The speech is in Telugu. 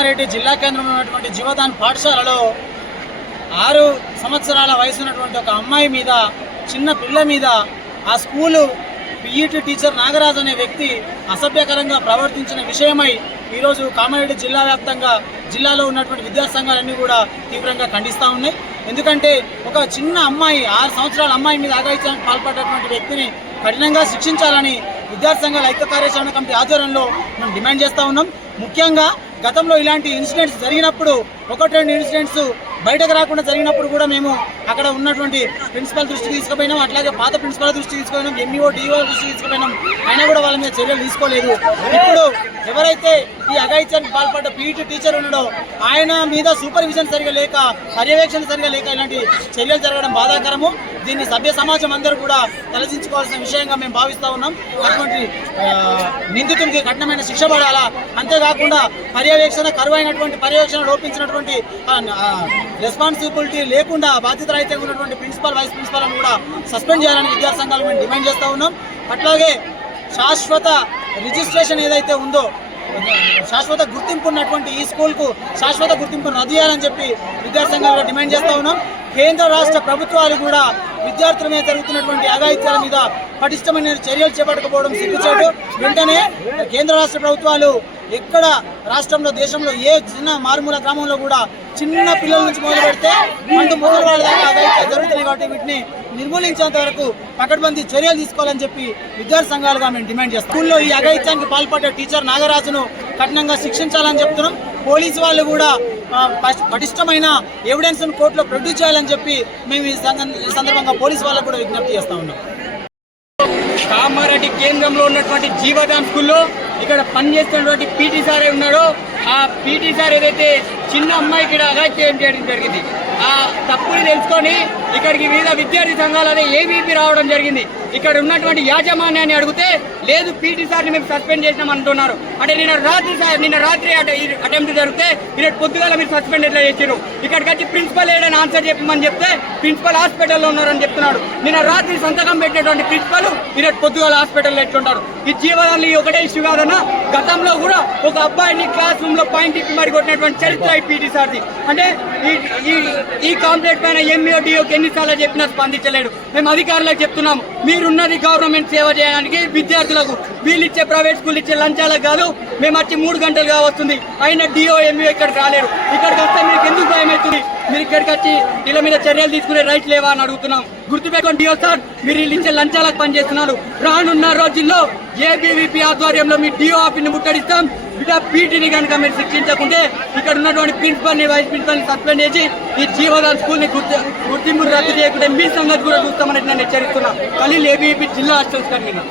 కామారెడ్డి జిల్లా కేంద్రంలో ఉన్నటువంటి జీవదాన్ పాఠశాలలో 6 సంవత్సరాల వయసు ఉన్నటువంటి ఒక అమ్మాయి మీద, చిన్న పిల్ల మీద ఆ స్కూలు పీఈటీ టీచర్ నాగరాజు అనే వ్యక్తి అసభ్యకరంగా ప్రవర్తించిన విషయమై ఈరోజు కామారెడ్డి జిల్లా వ్యాప్తంగా జిల్లాలో ఉన్నటువంటి విద్యాసంఘాలన్నీ కూడా తీవ్రంగా ఖండిస్తూ ఉన్నాయి. ఎందుకంటే ఒక చిన్న అమ్మాయి, 6 సంవత్సరాల అమ్మాయి మీద అఘాయిత్యానికి పాల్పడ్డటువంటి వ్యక్తిని కఠినంగా శిక్షించాలని విద్యార్థి ఐక్య కార్యాచరణ కమిటీ ఆధ్వర్యంలో మేము డిమాండ్ చేస్తూ ఉన్నాం. ముఖ్యంగా గతంలో ఇలాంటి ఇన్సిడెంట్స్ జరిగినప్పుడు, 1-2 ఇన్సిడెంట్స్ బయటకు రాకుండా జరిగినప్పుడు కూడా మేము అక్కడ ఉన్నటువంటి ప్రిన్సిపల్ దృష్టికి తీసుకుపోయినాం, అట్లాగే పాత ప్రిన్సిపల్ దృష్టికి తీసుకుపోయినాం, ఎంఈఓ డిఓ దృష్టికి తీసుకుపోయినాం. అయినా కూడా వాళ్ళ మీద చర్యలు తీసుకోలేదు. ఇప్పుడు ఎవరైతే ఈ అఘాయిత్యానికి పాల్పడ్డ పీఈటీ టీచర్ ఉన్నాడో ఆయన మీద సూపర్విజన్ సరిగా లేక, పర్యవేక్షణ సరిగా లేక ఇలాంటి చర్యలు జరగడం బాధాకరము. దీన్ని సభ్య సమాజం అందరూ కూడా తలదించుకోవాల్సిన విషయంగా మేము భావిస్తూ ఉన్నాం. అటువంటి నిందితుడికి కఠినమైన శిక్ష పడాలా, అంతేకాకుండా కరువైనటువంటి పర్యవేక్షణ లోపించినటువంటి రెస్పాన్సిబిలిటీ లేకుండా బాధ్యతరహితంగా ఉన్నటువంటి ప్రిన్సిపల్, వైస్ ప్రిన్సిపల్ని కూడా సస్పెండ్ చేయాలని విద్యాసంఘాలు మేము డిమాండ్ చేస్తూ ఉన్నాం. అట్లాగే శాశ్వత రిజిస్ట్రేషన్ ఏదైతే ఉందో, శాశ్వత గుర్తింపు ఉన్నటువంటి ఈ స్కూల్కు శాశ్వత గుర్తింపును రద్దు చేయాలని చెప్పి విద్యాసంఘాలుగా డిమాండ్ చేస్తూ ఉన్నాం. కేంద్ర రాష్ట్ర ప్రభుత్వాలు కూడా విద్యార్థుల మీద జరుగుతున్నటువంటి అఘాయిత్యాల మీద పటిష్టమైన చర్యలు చేపట్టకపోవడం సిగ్గుచేటు. వెంటనే కేంద్ర రాష్ట్ర ప్రభుత్వాలు ఎక్కడ రాష్ట్రంలో, దేశంలో ఏ చిన్న మారుమూల గ్రామంలో కూడా చిన్న పిల్లల నుంచి మొదలు పెడితే అంటూ మొదలు వాళ్ళ దాకా అఘాయిత్యాలు జరుగుతున్నాయి. కాబట్టి వీటిని నిర్మూలించేంత వరకు పకడ్బందీ చర్యలు తీసుకోవాలని చెప్పి విద్యార్థి సంఘాలుగా మేము డిమాండ్ చేస్తాం. స్కూల్లో ఈ అఘాయిత్యానికి పాల్పడ్డ టీచర్ నాగరాజును కఠినంగా శిక్షించాలని చెప్తున్నాం. పోలీసు వాళ్ళు కూడా పటిష్టమైన ఎవిడెన్స్ కోర్టులో ప్రొడ్యూస్ చేయాలని చెప్పి మేము ఈ సందర్భంగా పోలీసు వాళ్ళకు కూడా విజ్ఞప్తి చేస్తా ఉన్నాం. కామారెడ్డి కేంద్రంలో ఉన్నటువంటి జీవదాన్ స్కూల్లో ఇక్కడ పనిచేస్తున్నటువంటి పీటీ సార్ ఉన్నాడో, ఆ పీటీ సార్ ఏదైతే చిన్న అమ్మాయికి అఘాయిత్యం చేయడం జరిగింది, ఆ తప్పుని తెలుసుకొని ఇక్కడికి వివిధ విద్యార్థి సంఘాలనే ఏబీపీ రావడం జరిగింది. ఇక్కడ ఉన్నటువంటి యాజమాన్యాన్ని అడిగితే లేదు, పీటీ సార్ని మేము సస్పెండ్ చేసినాం అంటున్నారు. అంటే నిన్న రాత్రి అటెంప్ట్ జరిగితే ఈరోజు పొద్దుగాల మీరు సస్పెండ్ ఎట్లా చేసారు? ఇక్కడికి వచ్చి ప్రిన్సిపల్ ఏదైనా ఆన్సర్ చెప్పమని చెప్తే ప్రిన్సిపల్ హాస్పిటల్లో ఉన్నారని చెప్తున్నాడు. నిన్న రాత్రి సంతకం పెట్టినటువంటి ప్రిన్సిపల్ ఈరోజు పొద్దుగాల హాస్పిటల్లో ఎట్లుంటాడు? ఈ జీవనాన్ని ఒకటే ఇష్యూ కాదన్నా, గతంలో కూడా ఒక అబ్బాయిని క్లాస్ రూమ్ లో పాయింట్ ఇప్పి మరి కొట్టినటువంటి చరిత్ర ఈ పీటీ సార్ది. అంటే ఈ కాంప్లైంట్ పైన ఎంఈఓ డిఓకి ఎన్నిసార్లు చెప్పినా స్పందించలేడు. మేము అధికారులకు చెప్తున్నాము, మీరున్నది గవర్నమెంట్ సేవ చేయడానికి, విద్యార్థులకు వీళ్ళు ఇచ్చే ప్రైవేట్ స్కూల్ ఇచ్చే లంచాలకు కాదు. మేము వచ్చి 3 గంటలుగా వస్తుంది, అయినా డిఓ ఎంఈఓ ఇక్కడికి రాలేరు. ఇక్కడికి వస్తే మీకు ఎందుకు భయం అవుతుంది? మీరు ఇక్కడికి వచ్చి వీళ్ళ మీద చర్యలు తీసుకునే రైట్ లేవా అని అడుగుతున్నాం. గుర్తుపెట్టుకోండి డిఓ సార్, మీరు వీళ్ళు ఇచ్చే లంచాలకు పనిచేస్తున్నారు. రానున్న రోజుల్లో ఏబీవీపీ ఆధ్వర్యంలో మీ డిఓ ఆఫీస్ని ముట్టడిస్తాం. పీటీని కనుక మీరు శిక్షించకుంటే ఇక్కడ ఉన్నటువంటి ప్రిన్సిపల్ని, వైస్ ప్రిన్సిపల్ని సస్పెండ్ చేసి ఈ జీవదాన్ స్కూల్ని గుర్తింపు రద్దు చేయకుంటే మీ సంగతి కూడా చూస్తామని నేను హెచ్చరిస్తున్నా. ఖలీల్, ఏబీవీపీ జిల్లా హాస్టల్స్ కన్వీనర్.